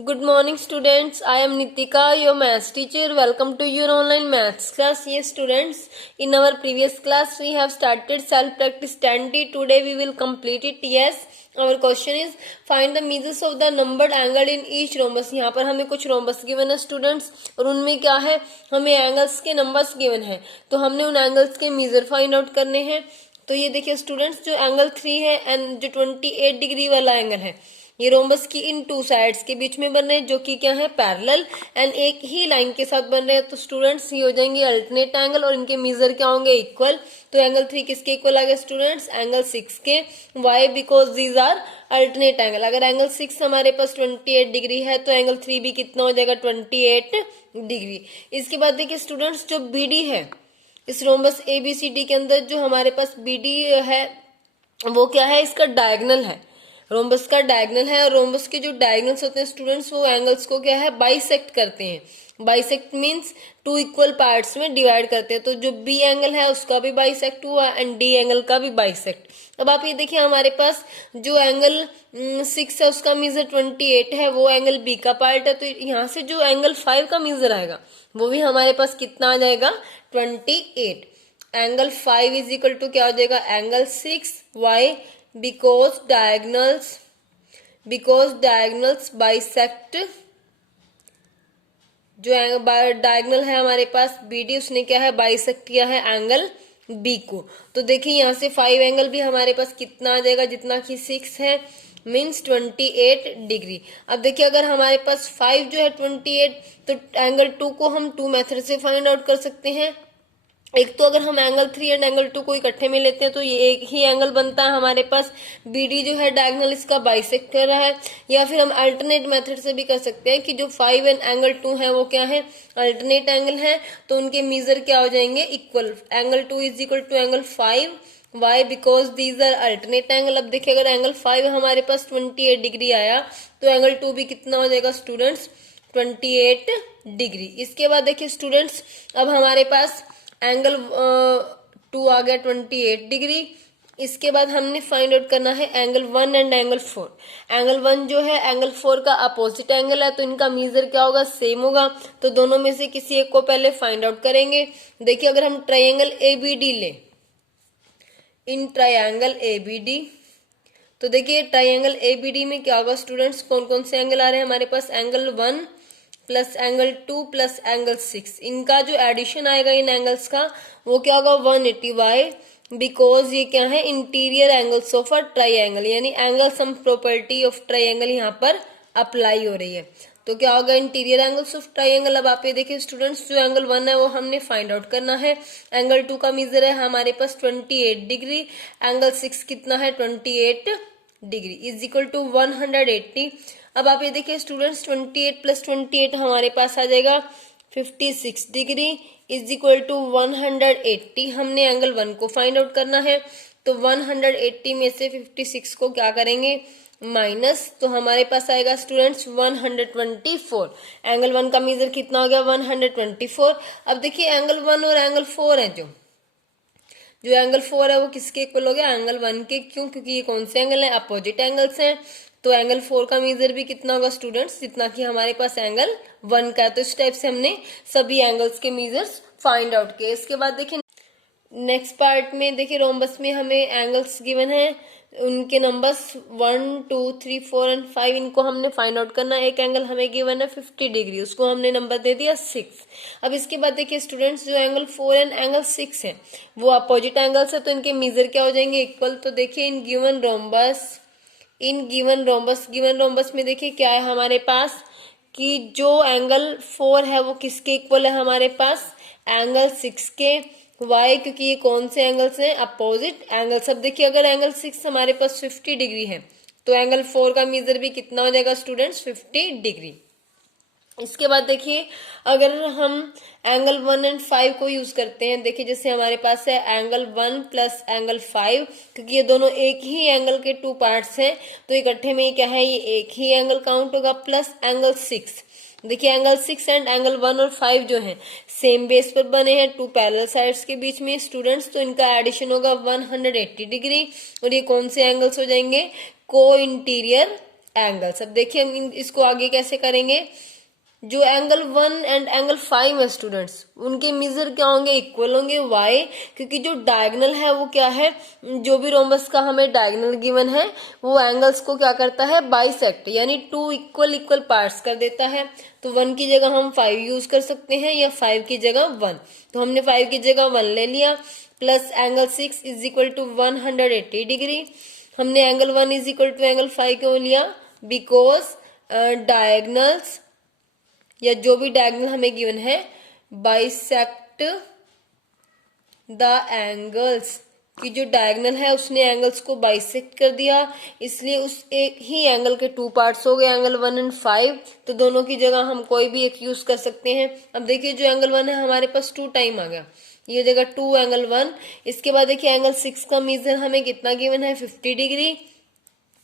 Good morning, students. I am Nitika, your maths teacher. Welcome to your online maths class. Yes, students, in our previous class, we have started self-practice 10T. Today, we will complete it. Yes, our question is, find the measures of the numbered angle in each rhombus. यहाँ पर हमें कुछ rhombus given है students, और उनमें क्या है, हमें angles के numbers given है, तो हमने उन angles के measure find out करने हैं. तो ये देखिए स्टूडेंट्स, जो एंगल 3 है एंड जो 28 डिग्री वाला एंगल है, ये रोम्बस की इन टू साइड्स के बीच में बन रहे हैं, जो कि क्या है, पैरेलल एंड एक ही लाइन के साथ बन रहे हैं. तो स्टूडेंट्स ये हो जाएंगे अल्टरनेट एंगल और इनके मेजर क्या होंगे, इक्वल. तो एंगल 3 किसके इक्वल आ गया स्टूडेंट्स, एंगल 6 के. Why, because these are alternate angle. अगर एंगल 6 हमारे पास 28 डिग्री है तो एंगल 3 भी कितना हो जाएगा, 28 डिग्री. इसके बाद देखिए स्टूडेंट्स, जो बी डी है इस रोम्बस एबीसीडी के अंदर, जो हमारे पास बीडी है वो क्या है, इसका डायगोनल है, रोम्बस का डायगोनल है. और रोम्बस के जो डायगोनल्स होते हैं स्टूडेंट्स, वो एंगल्स को क्या है, बाइसेक्ट करते हैं. Bisect means two equal parts में डिवाइड करते हैं. तो जो बी एंगल है उसका भी बाइसेक्ट हुआ एंड डी एंगल का भी बाइसेक्ट. अब आप ये देखिए, हमारे पास जो एंगल 6 है उसका मीजर 28 है, वो एंगल बी का पार्ट है. तो यहाँ से जो एंगल 5 का मीजर आएगा वो भी हमारे पास कितना आ जाएगा, 28. एंगल 5 इज इक्वल टू क्या हो जाएगा, angle 6. Why, because diagonals bisect. जो डायगोनल है हमारे पास BD, उसने क्या है, बाइसेक्ट किया है एंगल B को. तो देखिए यहाँ से 5 एंगल भी हमारे पास कितना आ जाएगा, जितना कि 6 है, मीन्स 28 डिग्री. अब देखिए अगर हमारे पास 5 जो है 28, तो एंगल 2 को हम 2 मेथड से फाइंड आउट कर सकते हैं. एक तो अगर हम एंगल 3 एंड एंगल 2 को इकट्ठे में लेते हैं तो ये एक ही एंगल बनता है हमारे पास. BD जो है डायगोनल इसका बाइसेक्ट कर रहा है. या फिर हम अल्टरनेट मेथड से भी कर सकते हैं कि जो 5 एंड एंगल 2 है वो क्या है, अल्टरनेट एंगल है, तो उनके मेजर क्या हो जाएंगे, equal. Angle 2 is equal to angle 5. Why, because these are alternate angle. अब देखिए अगर एंगल 5 हमारे पास 28 डिग्री आया तो एंगल 2 भी कितना हो जाएगा स्टूडेंट्स, 28 डिग्री. इसके बाद देखिए स्टूडेंट्स, अब हमारे पास एंगल 2 आ गया 28 डिग्री. इसके बाद हमने फाइंड आउट करना है एंगल 1 एंड एंगल 4. एंगल 1 जो है एंगल 4 का अपोजिट एंगल है, तो इनका मेजर क्या होगा, सेम होगा. तो दोनों में से किसी एक को पहले फाइंड आउट करेंगे. देखिए अगर हम ट्रायंगल ABD ले, इन ट्रायंगल ABD, तो देखिए ट्रायंगल ABD में क्या होगा स्टूडेंट्स, कौन कौन से एंगल आ रहे हैं हमारे पास, angle 1 plus angle 2 plus angle 6. इनका जो एडिशन आएगा इन एंगल्स का वो क्या होगा, 180. वाई, बिकॉज ये क्या है, interior angles of a triangle, यानी angle sum property of triangle यहाँ पर अप्लाई हो रही है. तो क्या होगा, इंटीरियर एंगल्स ऑफ ट्रायंगल. अब आप ये देखिए स्टूडेंट्स, जो एंगल 1 है वो हमने फाइंड आउट करना है. एंगल 2 का मेजर है हमारे पास 28 डिग्री. एंगल 6 कितना है, 28 डिग्री इज इक्वल टू 180. अब आप ये देखिए स्टूडेंट्स, 28 प्लस 28 हमारे पास आ जाएगा 56 डिग्री इज इक्वल टू 180. हमने एंगल 1 को फाइंड आउट करना है, तो 180 में से 56 को क्या करेंगे, माइनस. तो हमारे पास आएगा स्टूडेंट्स 124. एंगल 1 का मेजर कितना हो गया, 124. अब देखिए एंगल 1 और एंगल 4 है, जो एंगल 4 है वो किसके इक्वल हो गया, एंगल 1 के. क्यों, क्योंकि ये कौन से एंगल है, अपोजिट एंगल्स हैं. तो एंगल 4 का मेजर भी कितना होगा स्टूडेंट्स, जितना कि हमारे पास एंगल 1 का है. तो इस टाइप से हमने सभी एंगल्स के मेजर्स फाइंड आउट किए. इसके बाद देखिए नेक्स्ट पार्ट में, देखिए रोम्बस में हमें एंगल्स गिवन है, उनके नंबर्स 1 2 3 4 एंड 5, इनको हमने फाइंड आउट करना है. एक एंगल हमें गिवन है 50 डिग्री, उसको हमने नंबर दे दिया 6. अब इसके बाद देखिए स्टूडेंट्स, जो एंगल 4 एंड एंगल 6 है वो अपोजिट एंगल्स है, तो इनके मेजर क्या हो जाएंगे, इक्वल. तो देखिए इन गिवन रोम्बस में देखिए क्या है हमारे पास, कि जो एंगल 4 है वो किसके इक्वल है हमारे पास, एंगल 6 के. वाई, क्योंकि ये कौन से एंगल्स हैं, अपोजिट एंगल्स. अब देखिए अगर एंगल 6 हमारे पास 50 डिग्री है तो एंगल 4 का मेजर भी कितना हो जाएगा स्टूडेंट्स, 50 डिग्री. इसके बाद देखिए अगर हम एंगल 1 एंड 5 को यूज करते हैं, देखिए जैसे हमारे पास है एंगल 1 प्लस एंगल 5, क्योंकि ये दोनों एक ही एंगल के 2 पार्ट्स हैं, तो इकट्ठे में क्या है, ये एक ही एंगल काउंट होगा. प्लस एंगल 6, देखिए एंगल 6 एंड एंगल 1 और 5 जो है सेम बेस पर बने हैं, 2 पैरेलल साइड्स के बीच में स्टूडेंट्स, तो इनका एडिशन होगा 180 डिग्री. और ये कौन से एंगल्स हो जाएंगे, को इंटीरियर एंगल्स। अब देखिए हम इसको आगे कैसे करेंगे। जो एंगल 1 एंड एंगल 5 है स्टूडेंट्स, उनके मेजर क्या होंगे, इक्वल होंगे। वाई, क्योंकि जो डायगोनल है वो क्या है, जो भी रोम्बस का हमें डायगोनल गिवन है वो एंगल्स को क्या करता है, बाइसेक्ट, यानी 2 इक्वल इक्वल पार्ट्स कर देता है। तो 1 की जगह हम 5 यूज कर सकते हैं या 5 की जगह 1। तो हमने 5 की जगह 1 ले लिया। Plus angle 6 is equal to 180 degree. हमने angle 1 is equal to angle 5 क्यों लिया, बिकॉज डायगोनल्स या जो भी डायगोनल हमें गिवन है बाइसेक्ट द एंगल्स, कि जो डायगोनल है उसने एंगल्स को बाइसेक्ट कर दिया, इसलिए उस एक ही एंगल के 2 पार्ट्स हो गए, एंगल 1 एंड 5। तो दोनों की जगह हम कोई भी एक यूज कर सकते हैं। अब देखिए जो एंगल 1 है हमारे पास 2 टाइम आ गया, ये हो जाएगा 2 एंगल 1। इसके बाद देखिए एंगल 6 का मेजर हमें कितना गिवन है, 50 degree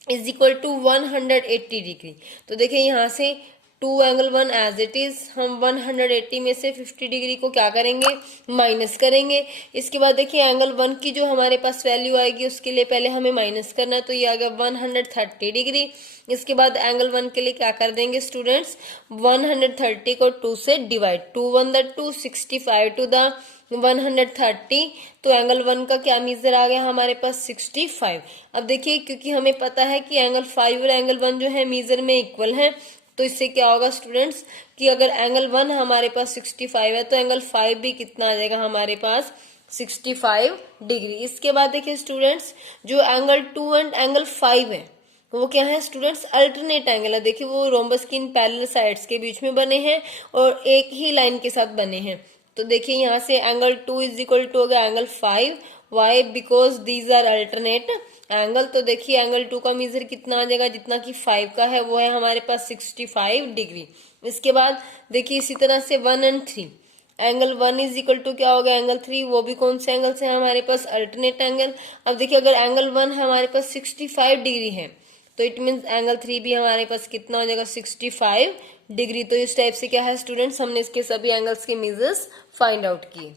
is equal to 180 degree. तो देखिए यहाँ से 2 एंगल 1 एज इट इज, हम 180 में से 50 डिग्री को क्या करेंगे, माइनस करेंगे। इसके बाद देखिए एंगल 1 की जो हमारे पास वैल्यू आएगी उसके लिए पहले हमें माइनस करना है, तो ये आ गया 130 डिग्री। इसके बाद एंगल 1 के लिए क्या कर देंगे स्टूडेंट्स, 130 को 2 से डिवाइड, 2 1 द 2, 65 टू द 130। तो एंगल 1 का क्या मेजर आ गया हमारे पास, 65। अब देखिए क्योंकि हमें पता है कि एंगल 5 और एंगल 1 जो है मेजर में इक्वल है, तो इससे क्या होगा स्टूडेंट्स कि अगर एंगल 1 हमारे पास 65 है तो एंगल 5 भी कितना आ जाएगा हमारे पास, 65 डिग्री। इसके बाद देखिए स्टूडेंट्स जो एंगल 2 एंड एंगल 5 है वो क्या है स्टूडेंट्स, अल्टरनेट एंगल है। देखिए वो रोम्बस की इन पैरेलल साइड्स के बीच में बने हैं और एक ही लाइन के साथ बने हैं। तो देखिए यहाँ से एंगल 2 इज इक्वल टू हो गया angle 5। Why, because these are alternate angle. तो देखिए एंगल 2 का मेजर कितना आ जाएगा, जितना कि 5 का है वो है हमारे पास 65 डिग्री। इसके बाद देखिए इसी तरह से 1 and 3, angle 1 is equal to क्या हो गया, एंगल 3, वो भी कौन से एंगल से है हमारे पास, अल्टरनेट एंगल। अब देखिए अगर एंगल 1 हमारे पास 65 डिग्री है तो इट मीन्स एंगल 3 भी हमारे पास कितना हो जाएगा, 65 डिग्री। तो इस टाइप से क्या है स्टूडेंट्स, हमने इसके सभी एंगल्स के मेजर्स फाइंड आउट किए।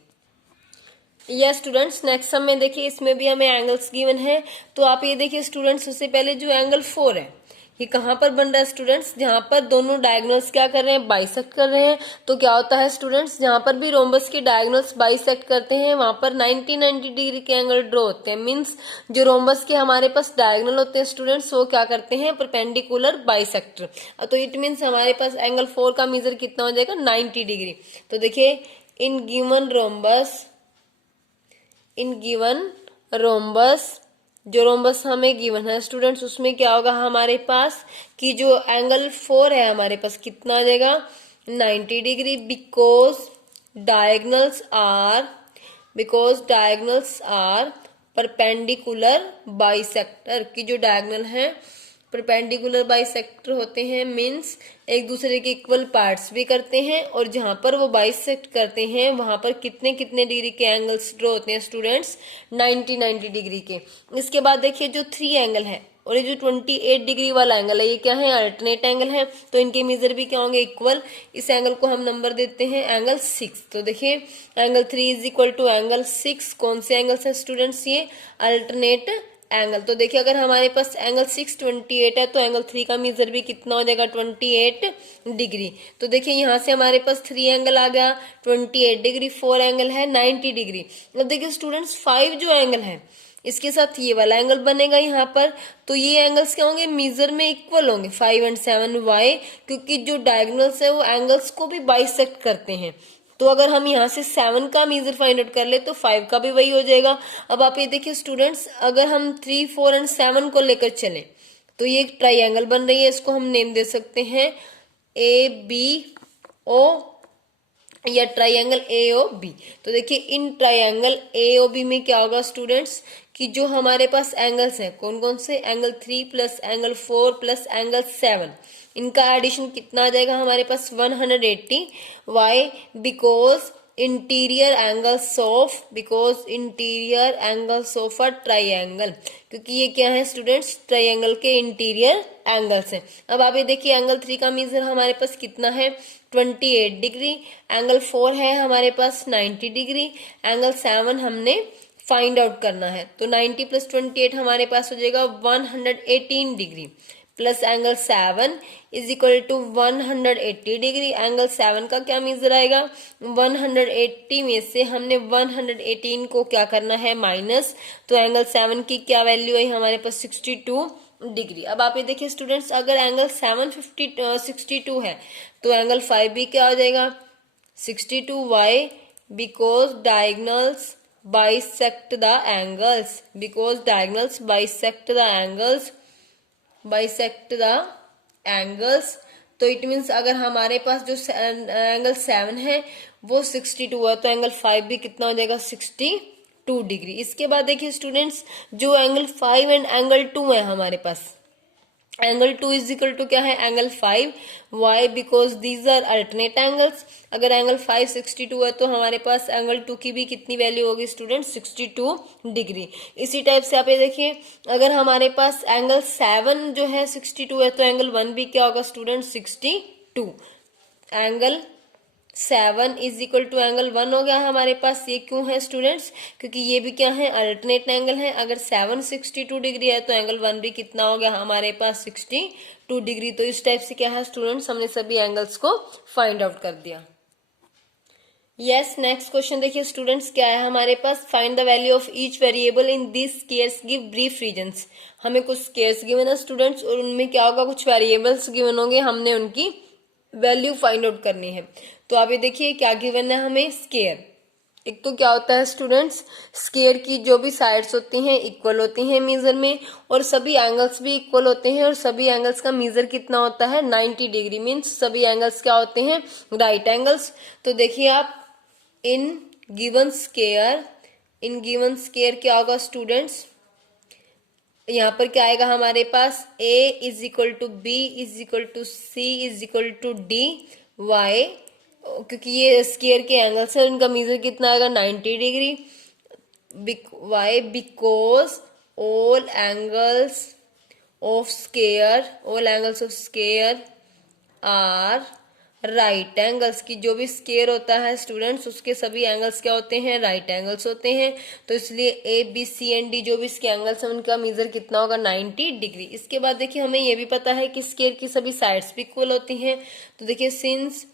यस स्टूडेंट्स, नेक्स्ट सम में देखिए इसमें भी हमें एंगल्स गिवन है। तो आप ये देखिए स्टूडेंट्स, उससे पहले जो एंगल 4 है ये कहाँ पर बन रहा है स्टूडेंट्स, जहां पर दोनों डायगोनल्स क्या कर रहे हैं, बाइसेक्ट कर रहे हैं। तो क्या होता है स्टूडेंट्स, जहां पर भी रोम्बस के डायगोनल्स बाइसेक्ट करते हैं वहां पर 90 डिग्री के एंगल ड्रॉ होते हैं। मींस जो रोम्बस के हमारे पास डायगोनल होते हैं स्टूडेंट्स वो क्या करते हैं, परपेंडिकुलर बाइसेक्टर। तो इट मीन्स हमारे पास एंगल 4 का मेजर कितना हो जाएगा, 90 डिग्री। तो देखिए इन गिवन रोम्बस, जो रोम्बस हमें गिवन है स्टूडेंट्स उसमें क्या होगा हमारे पास कि जो एंगल 4 है हमारे पास कितना आ जाएगा, 90 degree. Because diagonals are perpendicular bisector, की जो डायगोनल है परपेंडिकुलर बाइसेक्टर होते हैं, मीन्स एक दूसरे के इक्वल पार्ट्स भी करते हैं, और जहां पर वो बाइसेक्ट करते हैं वहां पर कितने कितने डिग्री के एंगल्स ड्रॉ होते हैं स्टूडेंट्स, 90 डिग्री के। इसके बाद देखिए जो 3 एंगल है और ये जो 28 डिग्री वाला एंगल है ये क्या है, अल्टरनेट एंगल है। तो इनके मेजर भी क्या होंगे, इक्वल। इस एंगल को हम नंबर देते हैं एंगल 6। तो देखिए angle 3 is equal to angle 6, कौन से एंगल्स है स्टूडेंट्स, ये अल्टरनेट एंगल। तो देखिए अगर हमारे पास एंगल 6 28 है तो एंगल 3 का मेजर भी कितना हो जाएगा, 28 डिग्री। तो देखिए यहाँ से हमारे पास 3 एंगल आ गया, 28 डिग्री, 4 एंगल है 90 डिग्री। अब देखिए स्टूडेंट्स 5 जो एंगल है इसके साथ ये वाला एंगल बनेगा यहाँ पर, तो ये एंगल्स क्या होंगे, मेजर में इक्वल होंगे, 5 एंड 7। वाई, क्योंकि जो डायगोनल्स है वो एंगल्स को भी बाइसेक्ट करते हैं। तो अगर हम यहाँ से 7 का मेजर फाइंड आउट कर ले तो 5 का भी वही हो जाएगा। अब आप ये देखिए स्टूडेंट्स, अगर हम 3 4 एंड 7 को लेकर चलें तो ये एक ट्राइंगल बन रही है, इसको हम नेम दे सकते हैं ABO या ट्राइंगल AOB। तो देखिए इन ट्राइंगल AOB में क्या होगा स्टूडेंट्स कि जो हमारे पास एंगल्स हैं कौन कौन से, angle 3 plus angle 4 plus angle 7, इनका एडिशन कितना आ जाएगा हमारे पास, 180। Why, because interior angles of a triangle, क्योंकि ये क्या है स्टूडेंट्स, ट्राइंगल के इंटीरियर एंगल्स हैं। अब आप ये देखिए एंगल 3 का मेजर हमारे पास कितना है, 28 डिग्री। एंगल 4 है हमारे पास 90 डिग्री। एंगल 7 हमने फाइंड आउट करना है, तो 90 प्लस 28 हमारे पास हो जाएगा 118 degree. Plus angle 7 is equal to 180 degree. Angle 7 का क्या मेजर आएगा, 180 में से हमने 118 को क्या करना है, माइनस, तो एंगल 7 की क्या वैल्यू आई हमारे पास, 62 डिग्री। अब आप ये देखिए स्टूडेंट्स, अगर एंगल 62 है तो एंगल 5 भी क्या हो जाएगा, 62। Why, because diagonals bisect the angles, because diagonals bisect the angles, bisect the angles. तो इट मीन्स अगर हमारे पास जो एंगल 7 है वो 62 है तो एंगल 5 भी कितना हो जाएगा, 62 डिग्री। इसके बाद देखिए स्टूडेंट्स, जो एंगल 5 एंड एंगल 2 है हमारे पास, एंगल 2 इज इक्वल टू क्या है, angle 5। Why, because these are alternate angles. अगर एंगल 5 62 है तो हमारे पास एंगल 2 की भी कितनी वैल्यू होगी स्टूडेंट, 62 डिग्री। इसी टाइप से आप ये देखिए, अगर हमारे पास एंगल 7 जो है 62 है तो एंगल 1 भी क्या होगा student, 62। Angle 7 is equal to angle 1 हो गया हमारे पास। ये क्यों है स्टूडेंट्स, क्योंकि ये भी क्या है, अल्टरनेट एंगल है। अगर 7 62 डिग्री है तो एंगल 1 भी कितना हो गया हमारे पास, 62 डिग्री। तो इस टाइप से क्या है स्टूडेंट्स, हमने सभी एंगल्स को फाइंड आउट कर दिया। यस, नेक्स्ट क्वेश्चन देखिए स्टूडेंट्स, क्या है हमारे पास, find the value of each variable in this squares, give brief reasons. हमें कुछ स्केयर्स गिवन है स्टूडेंट्स और उनमें क्या होगा, कुछ वेरिएबल्स गिवन होंगे, हमने उनकी वैल्यू फाइंड आउट करनी है। तो आप ये देखिए क्या गिवन है हमें, स्केयर। एक तो क्या होता है स्टूडेंट्स, स्केयर की जो भी साइड्स होती हैं इक्वल होती हैं मेजर में, और सभी एंगल्स भी इक्वल होते हैं, और सभी एंगल्स का मेजर कितना होता है, 90 डिग्री। मीन्स सभी एंगल्स क्या होते हैं, राइट एंगल्स। तो देखिए आप, इन गिवन स्केयर क्या होगा स्टूडेंट्स, यहाँ पर क्या आएगा हमारे पास, a is equal to B is equal to C is equal to D. Why, क्योंकि ये स्केयर के एंगल्स है, उनका मेजर कितना आएगा, 90 degree. Why, because all angles of square are right angles. की जो भी स्केयर होता है स्टूडेंट्स, उसके सभी एंगल्स क्या होते हैं, राइट एंगल्स होते हैं। तो इसलिए A B C and D जो भी इसके एंगल्स हैं उनका मेजर कितना होगा, 90 डिग्री। इसके बाद देखिए हमें ये भी पता है कि स्केयर की सभी साइड्स भी इक्वल होती हैं। तो देखिए since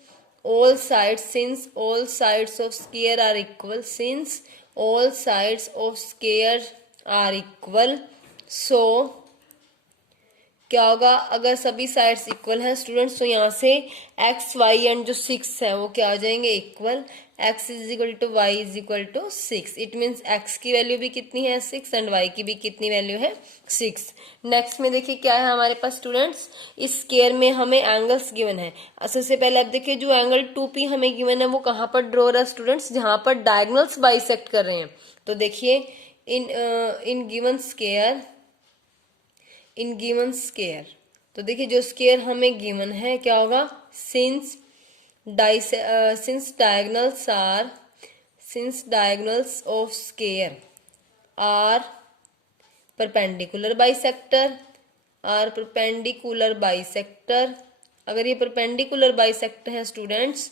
all sides of square are equal, so क्या होगा, अगर सभी साइड्स इक्वल हैं स्टूडेंट्स तो यहाँ से एक्स वाई एंड जो 6 है वो क्या हो जाएंगे, equal. X is equal to y is equal to 6। It means x की वैल्यू भी कितनी है, 6, एंड वाई की भी कितनी वैल्यू है, 6। नेक्स्ट में देखिए क्या है हमारे पास स्टूडेंट्स, इस स्केयर में हमें एंगल्स गिवन है। सबसे पहले आप देखिए, जो एंगल 2P हमें गिवन है वो कहाँ पर ड्रॉ हो रहा है स्टूडेंट्स, जहां पर डायगोनल्स बाइसेक्ट कर रहे हैं। तो देखिए इन गिवन स्केयर, तो देखिए जो स्केयर हमें गिवन है क्या होगा, since diagonals of square are perpendicular bisector. अगर ये परपेंडिकुलर बाइसेक्टर है स्टूडेंट्स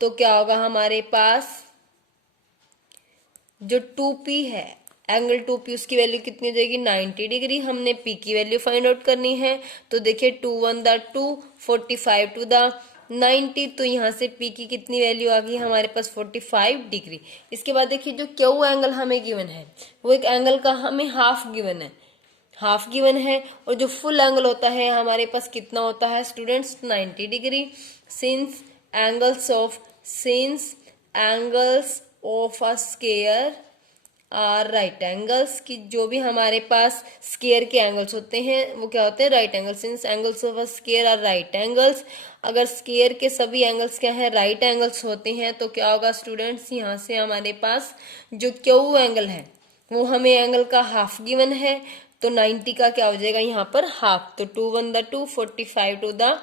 तो क्या होगा हमारे पास, जो 2P है, एंगल 2P उसकी वैल्यू कितनी हो जाएगी, 90 डिग्री। हमने P की वैल्यू फाइंड आउट करनी है। तो देखिए 2 1 द 2, 45 टू द 90, तो यहाँ से P की कितनी वैल्यू आ गई हमारे पास, 45 डिग्री। इसके बाद देखिए जो Q एंगल हमें गिवन है वो एक एंगल का हमें हाफ गिवन है, और जो फुल एंगल होता है हमारे पास कितना होता है students, 90 degree. Since angles of a square are right angles, की जो भी हमारे पास स्केयर के एंगल्स होते हैं वो क्या होते हैं, right angles. Since angles of a square are right angles, अगर स्केयर के सभी एंगल्स क्या है, राइट एंगल्स होते हैं तो क्या होगा स्टूडेंट्स, यहाँ से हमारे पास जो क्यू एंगल है वो हमें एंगल का हाफ गिवन है, तो 90 का क्या हो जाएगा यहाँ पर हाफ। तो 2 1 द 2, 45 टू द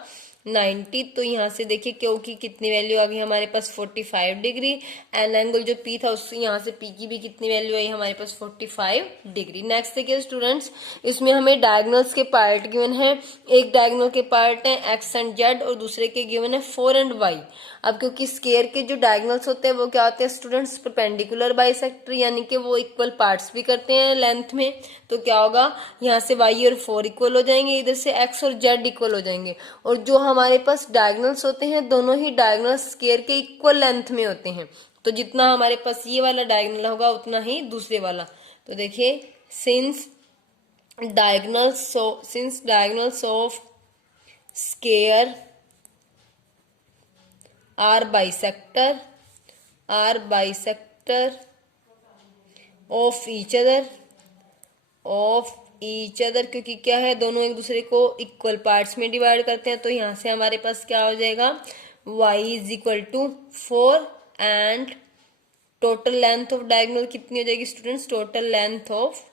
90। तो यहाँ से देखिए क्यू की कितनी वैल्यू आ गई हमारे पास 45 डिग्री, एंड एंगल जो पी था उससे यहाँ से पी की भी कितनी वैल्यू आई हमारे पास 45 डिग्री। नेक्स्ट देखिए स्टूडेंट्स, इसमें हमें डायगोनल्स के पार्ट गिवन है। एक डायगोनल के पार्ट है एक्स एंड जेड और दूसरे के गिवन है 4 एंड वाई। अब क्योंकि स्क्वायर के जो डायगोनल्स होते हैं वो क्या होते हैं स्टूडेंट्स, परपेंडिकुलर बाइसेक्टर, यानी कि वो इक्वल पार्ट्स भी करते हैं लेंथ में। तो क्या होगा, यहाँ से y और 4 इक्वल हो जाएंगे, इधर से x और z इक्वल हो जाएंगे। और जो हमारे पास डायगोनल्स होते हैं दोनों ही डायगोनल्स स्क्वायर के इक्वल लेंथ में होते हैं। तो जितना हमारे पास ये वाला डायगोनल होगा उतना ही दूसरे वाला। तो देखिए since diagonals of square are bisector of each other, क्योंकि क्या है दोनों एक दूसरे को इक्वल पार्ट्स में डिवाइड करते हैं। तो यहाँ से हमारे पास क्या हो जाएगा, y is equal to 4 and total length of diagonal कितनी हो जाएगी students, total length of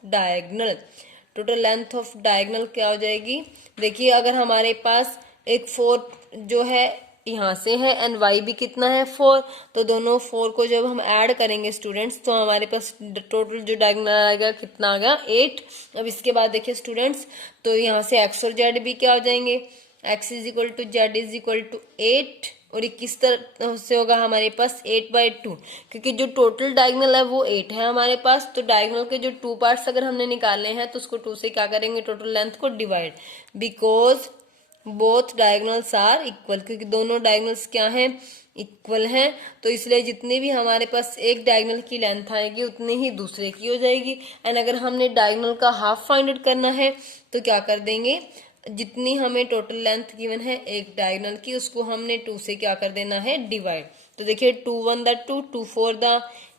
diagonal क्या हो जाएगी। देखिए अगर हमारे पास एक 4 जो है यहाँ से है एंड y भी कितना है 4, तो दोनों 4 को जब हम ऐड करेंगे स्टूडेंट्स तो हमारे पास टोटल जो डायगोनल आएगा कितना आ गया 8। अब इसके बाद देखिए स्टूडेंट्स, तो यहाँ से x और z भी क्या हो जाएंगे, x is equal to z is equal to 8, और ये किस तरह से होगा हमारे पास 8/2, क्योंकि जो टोटल डायगोनल है वो 8 है हमारे पास। तो डायगोनल के जो 2 पार्ट्स अगर हमने निकाले हैं तो उसको 2 से क्या करेंगे, टोटल लेंथ को divide, because both diagonals are equal, क्योंकि दोनों डायगोनल्स क्या हैं, इक्वल हैं। तो इसलिए जितनी भी हमारे पास एक डायगोनल की लेंथ आएगी उतनी ही दूसरे की हो जाएगी। एंड अगर हमने डायगोनल का हाफ फाइंड आउट करना है तो क्या कर देंगे, जितनी हमें टोटल लेंथ गिवन है एक डायगोनल की उसको हमने 2 से क्या कर देना है, डिवाइड। तो देखिए 2 1 द 2, 2 4 द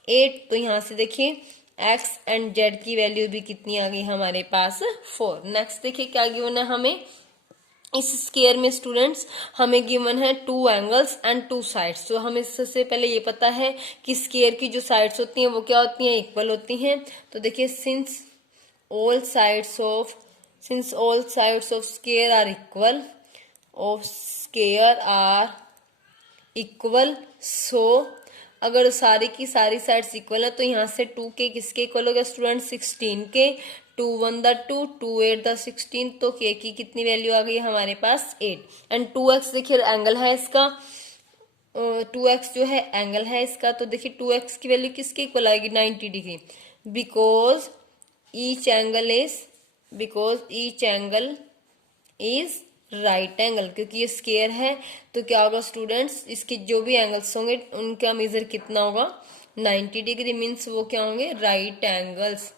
8। तो यहाँ से देखिए x एंड z की वैल्यू भी कितनी आ गई हमारे पास 4। नेक्स्ट देखिए क्या गिवन है हमें इस स्क्वायर में स्टूडेंट्स, हमें गिवन है 2 एंगल्स एंड 2 साइड्स। तो हमें सबसे पहले ये पता है कि स्क्वायर की जो साइड्स होती हैं वो क्या होती हैं, इक्वल होती हैं। तो देखिए since all sides of square are equal, so अगर सारी की सारी साइड्स इक्वल है तो यहाँ से 2 के किसके इक्वल हो गया स्टूडेंट, 16 के। 2 1 द 2, 2 8 द 16, तो के की कितनी वैल्यू आ गई हमारे पास 8। एंड 2x देखिए एंगल है इसका, 2x जो है एंगल है इसका। तो देखिए 2x की वैल्यू किसके इक्वल आएगी, 90 degree, because each angle is right angle, क्योंकि ये स्क्वायर है। तो क्या होगा स्टूडेंट्स, इसके जो भी एंगल्स होंगे उनका मेजर कितना होगा, 90 डिग्री, मीन्स वो क्या होंगे, राइट एंगल्स।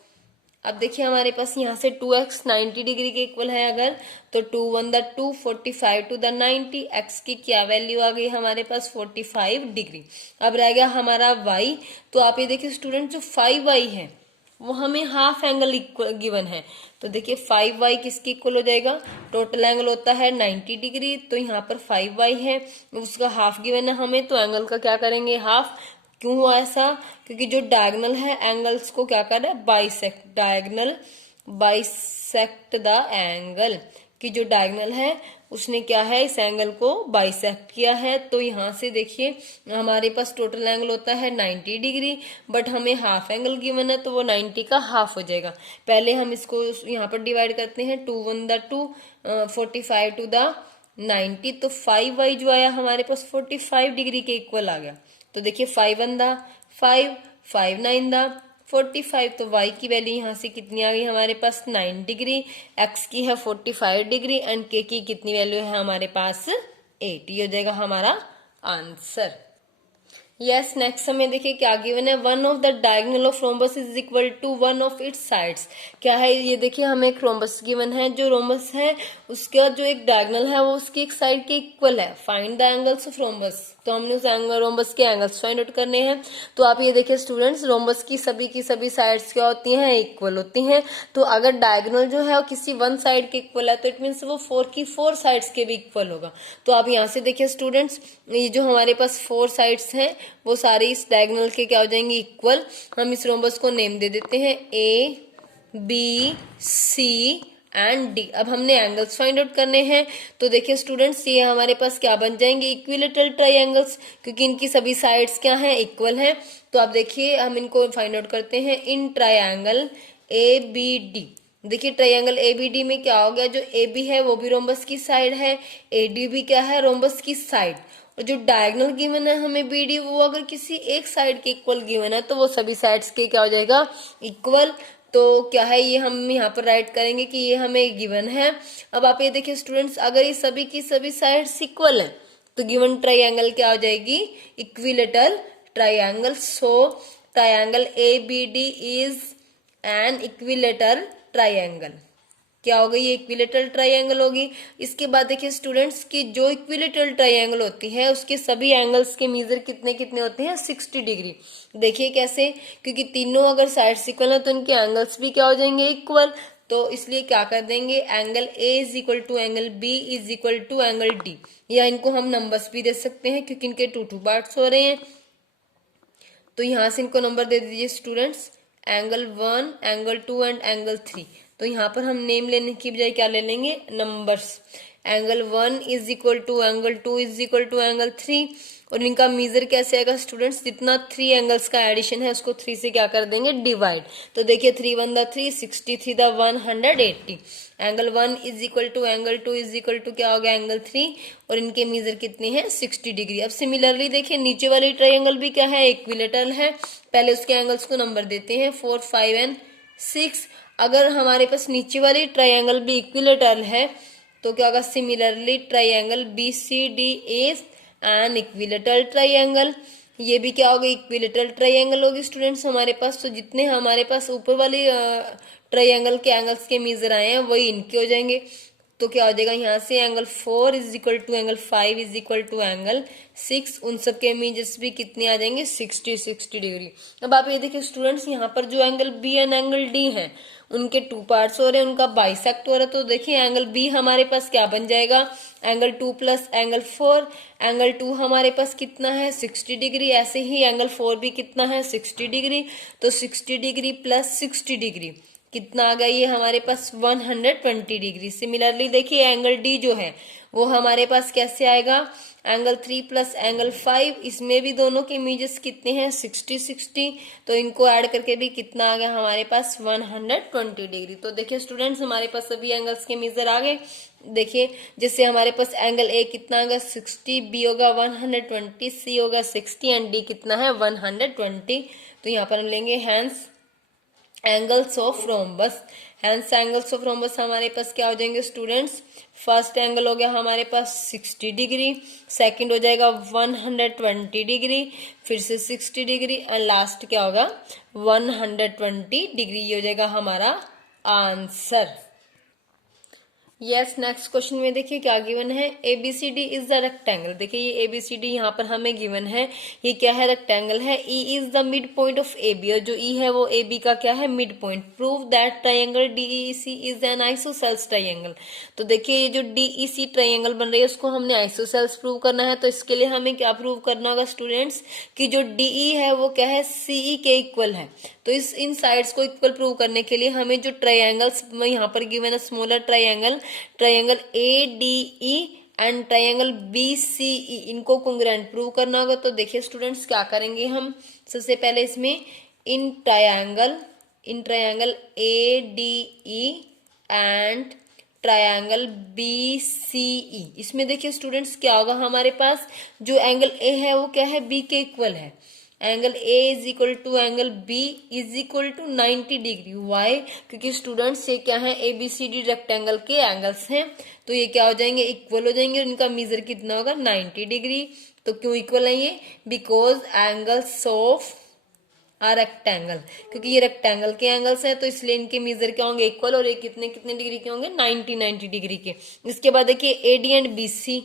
अब देखिए हमारे पास यहाँ से 2x 90 डिग्री के इक्वल है अगर, तो 2 1 द 2, 45 2 द 90, x की क्या वैल्यू आ गई हमारे पास 45 डिग्री। अब रह गया हमारा y। तो आप ये देखिए स्टूडेंट जो 5y है वो हमें हाफ एंगल गिवन है। तो देखिए 5y किसके इक्वल हो जाएगा, टोटल एंगल होता है 90 डिग्री, तो यहाँ पर 5y है, उसका हाफ गिवन है हमें, तो एंगल का क्या करेंगे, हाफ। क्यों हुआ ऐसा, क्योंकि जो डायगोनल है एंगल्स को क्या कर रहा है, बाइसेक्ट द एंगल, कि जो डायगोनल है उसने क्या है, इस एंगल को बाइसेक्ट किया है। तो यहाँ से देखिए हमारे पास टोटल एंगल होता है 90 डिग्री, बट हमें हाफ एंगल गिवन है तो वो 90 का हाफ हो जाएगा। पहले हम इसको यहाँ पर डिवाइड करते हैं, 2 1 द 2, 45 2 द 90, तो 5y जो आया हमारे पास 45 डिग्री के इक्वल आ गया। तो देखिए 5 1 द 5, 5 9 द 45, तो y की वैल्यू यहाँ से कितनी आ गई हमारे पास 9 डिग्री, x की है 45 डिग्री एंड k की कितनी वैल्यू है हमारे पास 8। ये हो जाएगा हमारा आंसर। यस नेक्स्ट हमें देखिए क्या गिवन है, one of the diagonal of rhombus is equal to one of its sides. क्या है ये देखिए, हमें एक रोम्बस गिवन है, जो रोम्बस है उसका जो एक डायगोनल है वो उसकी एक साइड के इक्वल है। Find the angles of rhombus, तो हमने उस रोम्बस के एंगल्स फाइंड आउट करने हैं। तो आप ये देखिए स्टूडेंट्स, रोम्बस की सभी साइड्स क्या होती हैं, इक्वल होती हैं। तो अगर डायगोनल जो है वो किसी वन साइड के इक्वल है तो इट मीन्स वो 4 की 4 साइड्स के भी इक्वल होगा। तो आप यहाँ से देखिए स्टूडेंट्स, ये जो हमारे पास 4 साइड्स हैं वो सारी इस डायगोनल के क्या हो जाएंगे, इक्वल। हम इस रोम्बस को नेम दे देते हैं A B C and D. अब हमने एंगल्स फाइंड आउट करने हैं, तो देखिए स्टूडेंट्स ये हमारे पास क्या बन जाएंगे, इक्विलेटरल ट्राइंगल्स, क्योंकि इनकी सभी साइड्स क्या हैं, इक्वल हैं। तो आप देखिए हम इनको फाइंड आउट करते हैं in triangle A B D. देखिए ट्राइंगल एबीडी में क्या हो गया, जो ए बी है वो भी रोम्बस की साइड है, एडी भी क्या है, रोम्बस की साइड। और जो डायगोनल गिवन है हमें बीडी, वो अगर किसी एक साइड के इक्वल गिवन है तो वो सभी साइड्स के क्या हो जाएगा, इक्वल। तो क्या है ये हम यहाँ पर राइट करेंगे कि ये हमें गिवन है। अब आप ये देखिए स्टूडेंट्स, अगर ये सभी की सभी साइड्स इक्वल है तो गिवन ट्राइंगल क्या हो जाएगी, equilateral triangle. So triangle A B D is an equilateral triangle. क्या हो गई, ये इक्विलेटरल ट्राइंगल होगी। इसके बाद देखिए स्टूडेंट्स की जो इक्विलेटरल ट्राइंगल होती है उसके सभी एंगल्स के मेजर कितने कितने होते हैं, 60 डिग्री। देखिए कैसे, क्योंकि तीनों अगर साइड्स इक्वल है तो इनके एंगल्स भी क्या हो जाएंगे, इक्वल। तो इसलिए क्या कर देंगे, angle A is equal to angle B is equal to angle D, या इनको हम नंबर्स भी दे सकते हैं क्योंकि इनके टू पार्ट्स हो रहे हैं। तो यहां से इनको नंबर दे दीजिए students, angle 1, angle 2 and angle 3। तो यहाँ पर हम नेम लेने की बजाय क्या ले लेंगे, numbers. Angle 1 is equal to angle 2 is equal to angle 3। और इनका मेजर कैसे आएगा स्टूडेंट्स, जितना 3 एंगल्स का एडिशन है उसको 3 से क्या कर देंगे, डिवाइड। तो देखिए 3 1 द 3, 60 3 द 180। Angle 1 is equal to angle 2 is equal to क्या हो गया, एंगल 3। और इनके मेजर कितने हैं, 60 डिग्री। अब सिमिलरली देखिए नीचे वाली ट्राइंगल भी क्या है, इक्विलेटरल है। पहले उसके एंगल्स को नंबर देते हैं 4 5 एंड 6। अगर हमारे पास नीचे वाली ट्राइंगल भी इक्विलेटरल है तो क्या होगा, similarly triangle B C D is an equilateral triangle. ये भी क्या होगा, इक्विलेटरल ट्राइंगल होगी स्टूडेंट्स हमारे पास। तो जितने हमारे पास ऊपर वाली ट्राइंगल के एंगल्स के मेजर आए हैं वही इनके हो जाएंगे। तो क्या हो जाएगा, यहाँ से angle 4 is equal to angle 5 is equal to angle 6, उन सब के मेजर्स भी कितने आ जाएंगे, 60 डिग्री। अब आप ये देखिए स्टूडेंट्स, यहाँ पर जो angle B and angle D है उनके 2 पार्ट्स हो रहे हैं, उनका बाइसेक्ट हो रहा है। तो देखिए एंगल बी हमारे पास क्या बन जाएगा, एंगल 2 प्लस एंगल 4। एंगल 2 हमारे पास कितना है, 60 डिग्री। ऐसे ही एंगल 4 भी कितना है, 60 डिग्री। तो 60 डिग्री प्लस 60 डिग्री कितना आ गया, ये हमारे पास 120 डिग्री। सिमिलरली देखिए एंगल डी जो है वो हमारे पास कैसे आएगा, एंगल 3 प्लस एंगल 5। इसमें भी दोनों के मेजर्स कितने हैं, 60। तो इनको ऐड करके भी कितना आ गया हमारे पास, 120 डिग्री। तो देखिए स्टूडेंट्स हमारे पास सभी एंगल्स के मेजर आ गए। देखिए जैसे हमारे पास एंगल ए कितना होगा, 60, बी होगा 120, सी होगा 60 एंड डी कितना है, 120। तो यहाँ पर हम लेंगे hence angles of rhombus. Hence angles of rhombus हमारे पास क्या हो जाएंगे स्टूडेंट्स, फर्स्ट एंगल हो गया हमारे पास 60 डिग्री, सेकंड हो जाएगा 120 डिग्री, फिर से 60 डिग्री एंड लास्ट क्या होगा, 120 डिग्री। ये हो जाएगा हमारा आंसर। यस, नेक्स्ट क्वेश्चन में देखिए क्या गिवन है, एबीसीडी इज द रेक्टेंगल। देखिए ये एबीसीडी यहाँ पर हमें गिवन है, ये क्या है, रेक्टेंगल है। E is the midpoint of AB, और जो ई है वो एबी का क्या है, midpoint. Prove that triangle DEC is an isosceles triangle. तो देखिए ये जो डीईसी ट्राइंगल बन रही है उसको हमने आइसोसेल्स प्रूव करना है। तो इसके लिए हमें क्या प्रूव करना होगा स्टूडेंट्स, कि जो डीई है वो क्या है, सीई के इक्वल है। तो इन साइड्स को इक्वल प्रूव करने के लिए हमें जो ट्राइंगल्स यहाँ पर गिवन है, smaller triangle A D E and triangle B C E, इनको कॉन्ग्रुएंट प्रूव करना होगा। तो देखिए स्टूडेंट्स क्या करेंगे हम, सबसे पहले इसमें इन triangle A D E and triangle B C E, इसमें देखिए स्टूडेंट्स क्या होगा, हमारे पास जो एंगल ए है वो क्या है, बी के इक्वल है। Angle A is equal to angle B is equal to 90 degree. Why, क्योंकि स्टूडेंट्स ये क्या है, एबीसीडी रेक्टेंगल के एंगल्स हैं, तो ये क्या हो जाएंगे, इक्वल हो जाएंगे। और इनका मेजर कितना होगा, 90 डिग्री। तो क्यों इक्वल है ये, because angles of a rectangle, क्योंकि ये रेक्टेंगल के एंगल्स हैं तो इसलिए इनके मेजर क्या होंगे, इक्वल। और ये कितने कितने डिग्री के होंगे, 90 डिग्री के। इसके बाद देखिए AD and BC,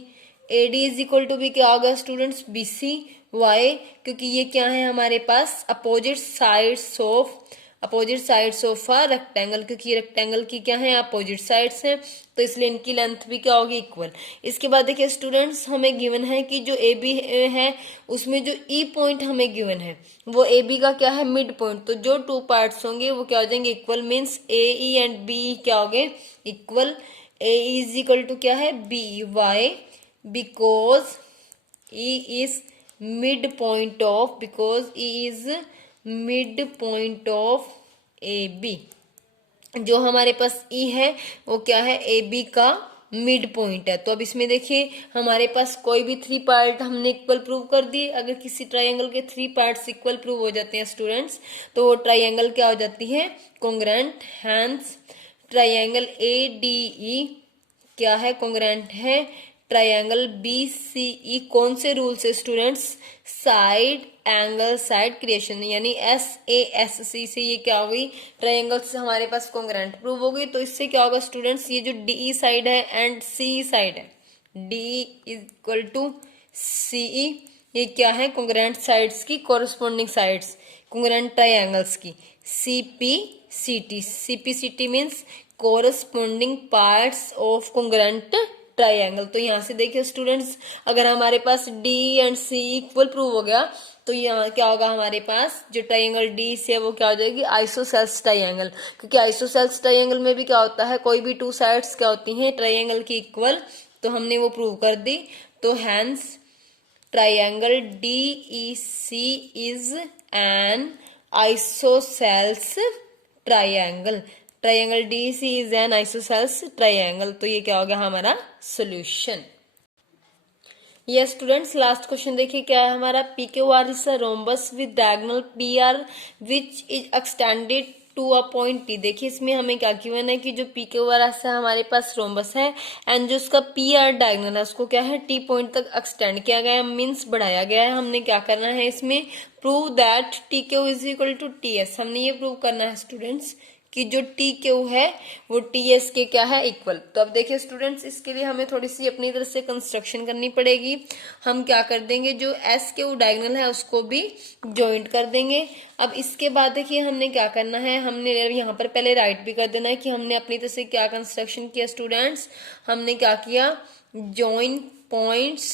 AD is equal to भी क्या होगा स्टूडेंट्स, बीसी। वाई, क्योंकि ये क्या है हमारे पास, opposite sides of opposite sides of a rectangle, क्योंकि रेक्टेंगल की क्या है अपोजिट साइड्स हैं, तो इसलिए इनकी लेंथ भी क्या होगी इक्वल। इसके बाद देखिए स्टूडेंट्स हमें गिवन है कि जो ए बी है उसमें जो ई पॉइंट हमें गिवन है वो ए बी का क्या है मिड पॉइंट, तो जो टू पार्ट्स होंगे वो क्या हो जाएंगे equal, means A E and B क्या हो गए equal. A is equal to क्या है B, why because E is midpoint of, because E is midpoint of A B. जो हमारे पास ई है वो क्या है ए बी का मिड पॉइंट है। तो अब इसमें देखिए हमारे पास कोई भी थ्री पार्ट हमने इक्वल प्रूव कर दिए। अगर किसी ट्राइंगल के थ्री पार्ट्स इक्वल प्रूव हो जाते हैं स्टूडेंट्स तो वो ट्राइंगल क्या हो जाती है congruent. Hence triangle A D E क्या है कॉन्ग्रुएंट है ट्राइंगल बी सी ई। कौन से रूल से students, side angle side creation, यानी एस ए एस सी से ये क्या हो गई ट्राइंगल से हमारे पास कॉन्ग्रुएंट प्रूव हो गई। तो इससे क्या होगा स्टूडेंट्स, ये जो डी साइड है एंड सी साइड है, D equal to C E, ये क्या है कॉन्ग्रुएंट साइड्स की कॉरेस्पॉन्डिंग साइड्स कॉन्ग्रुएंट ट्राइंगल्स की। C P C P T means corresponding parts of congruent triangle. तो यहाँ से देखिए स्टूडेंट्स अगर हमारे पास D and C equal prove हो गया तो यहाँ क्या होगा हमारे पास जो ट्राइंगल डी से वो क्या हो जाएगी आइसोसेल्स ट्राइंगल, क्योंकि आइसोसेल्स ट्राइंगल में भी क्या होता है कोई भी टू साइड्स क्या होती हैं ट्राइंगल की इक्वल, तो हमने वो प्रूव कर दी। तो hence triangle D E C is an isosceles triangle, triangle D C is an isosceles triangle. तो ये क्या हो गया हमारा solution. Yes students last question देखिए क्या है हमारा, P Q R is a rhombus with diagonal P R which is extended to a point T. देखिए इसमें हमें क्या गिवन है कि जो पी क्यू आर ऐसा हमारे पास रोम्बस है एंड जो उसका पी आर डायगोनल है उसको क्या है टी पॉइंट तक एक्सटेंड किया गया है, मीन्स बढ़ाया गया है। हमने क्या करना है इसमें prove that T Q is equal to T S, हमने ये प्रूव करना है स्टूडेंट्स कि जो टी क्यू है वो टी एस के क्या है इक्वल। तो अब देखिए स्टूडेंट्स इसके लिए हमें थोड़ी सी अपनी तरफ से कंस्ट्रक्शन करनी पड़ेगी। हम क्या कर देंगे जो एस क्यू डायगोनल है उसको भी ज्वाइंट कर देंगे। अब इसके बाद देखिए हमने क्या करना है, हमने यहाँ पर पहले राइट भी कर देना है कि हमने अपनी तरफ से क्या कंस्ट्रक्शन किया स्टूडेंट्स, हमने क्या किया join points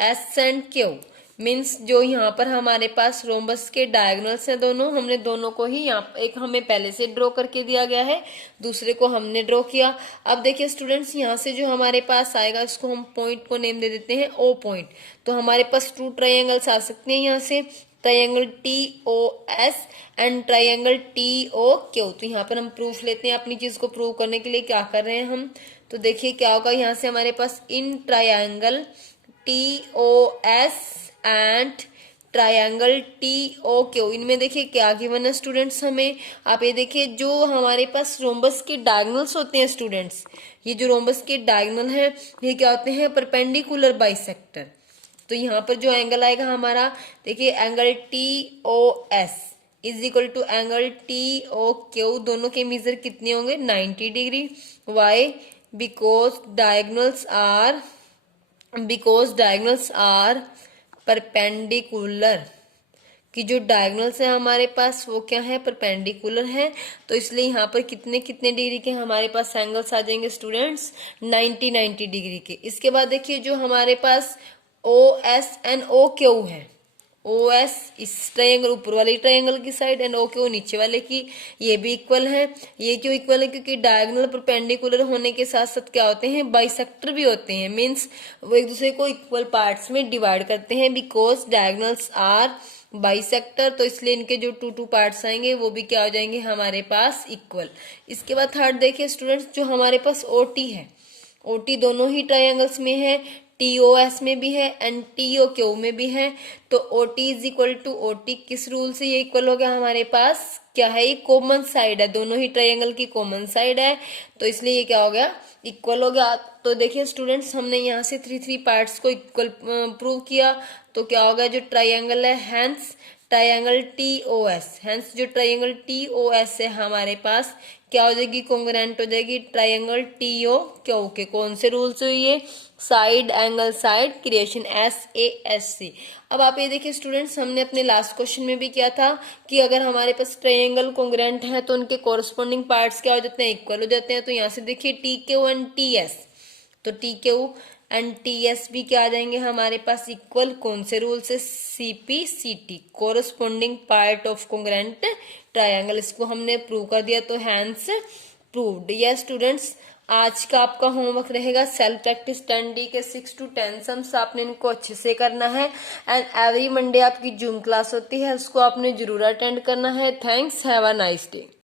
S and Q, means जो यहाँ पर हमारे पास रोम्बस के डायगोनल्स हैं दोनों, हमने दोनों को ही यहाँ एक हमें पहले से ड्रॉ करके दिया गया है, दूसरे को हमने ड्रॉ किया। अब देखिए स्टूडेंट्स यहाँ से जो हमारे पास आएगा इसको हम पॉइंट को नेम दे देते हैं ओ पॉइंट। तो हमारे पास टू ट्राइंगल्स आ सकते हैं यहाँ से, triangle T O S and triangle T O Q. तो यहाँ पर हम प्रूफ लेते हैं, अपनी चीज को प्रूव करने के लिए क्या कर रहे हैं हम। तो देखिए क्या होगा यहाँ से हमारे पास इन triangle T O S and triangle T O Q, इनमें देखिए क्या गिवन है स्टूडेंट्स हमें। आप ये देखिए जो हमारे पास रोम्बस के डायगोनल्स होते हैं स्टूडेंट्स, ये जो रोम्बस के डायगोनल हैं ये क्या होते हैं परपेंडिकुलर बाइसेक्टर। तो यहाँ पर जो एंगल आएगा हमारा देखिए angle T O S is equal to angle T O Q, दोनों के मेजर कितने होंगे 90 degree. Why because diagonals are perpendicular, कि जो डायगोनल्स है हमारे पास वो क्या है परपेंडिकुलर है। तो इसलिए यहाँ पर कितने कितने डिग्री के हमारे पास एंगल्स आ जाएंगे स्टूडेंट्स 90 डिग्री के। इसके बाद देखिए जो हमारे पास O S and O Q है, ओ एस इस ट्रायंगल ऊपर वाले ट्रायंगल की साइड एंड ओ क्यू नीचे वाले की, ये भी इक्वल है। ये क्यों इक्वल है, क्योंकि डायगोनल परपेंडिकुलर होने के साथ साथ क्या होते हैं बाइसेक्टर भी होते हैं, मींस वो एक दूसरे को इक्वल पार्ट्स में डिवाइड करते हैं बिकॉज डायगोनल्स आर बाइसेक्टर। तो इसलिए इनके जो टू पार्ट्स आएंगे वो भी क्या हो जाएंगे हमारे पास इक्वल। इसके बाद थर्ड देखिए स्टूडेंट्स जो हमारे पास ओ टी है, ओ टी दोनों ही ट्रायंगल्स में है, TOS में भी है एंड TOQ में भी है। तो OT is equal to OT, किस रूल से ये इक्वल हो गया हमारे पास, क्या है ये कॉमन साइड है, दोनों ही ट्रायंगल की कॉमन साइड है, तो इसलिए ये क्या हो गया इक्वल हो गया। तो देखिए स्टूडेंट्स हमने यहाँ से थ्री पार्ट्स को इक्वल प्रूव किया, तो क्या होगा जो ट्रायंगल है हैंस ट्रायंगल TOS, हेंस जो ट्रायंगल TOS है हमारे पास क्या हो जाएगी, कॉन्ग्रुएंट हो जाएगी ट्रायंगल TOQ के। कौन से रूल से हुई है, side angle side creation SASC। अब आप ये देखिए स्टूडेंट्स, हमने अपने लास्ट क्वेश्चन में भी किया था कि अगर हमारे पास ट्रायंगल कॉन्ग्रुएंट है तो उनके कॉरस्पॉन्डिंग पार्ट्स क्या हो जाते हैं, इक्वल हो जाते हैं। तो यहाँ से देखिए TQ एंड TS, तो TQ एंड TS भी क्या आ जाएंगे हमारे पास इक्वल, कौन से रूल से, CPCT, corresponding part of congruent triangle. इसको हमने प्रूव कर दिया, तो हैंस प्रूव्ड। यस स्टूडेंट्स, आज का आपका होमवर्क रहेगा सेल्फ प्रैक्टिस 10D के 6 to 10 सम्स, आपने इनको अच्छे से करना है। एंड एवरी मंडे आपकी जूम क्लास होती है, उसको आपने जरूर अटेंड करना है। Thanks, have a nice day.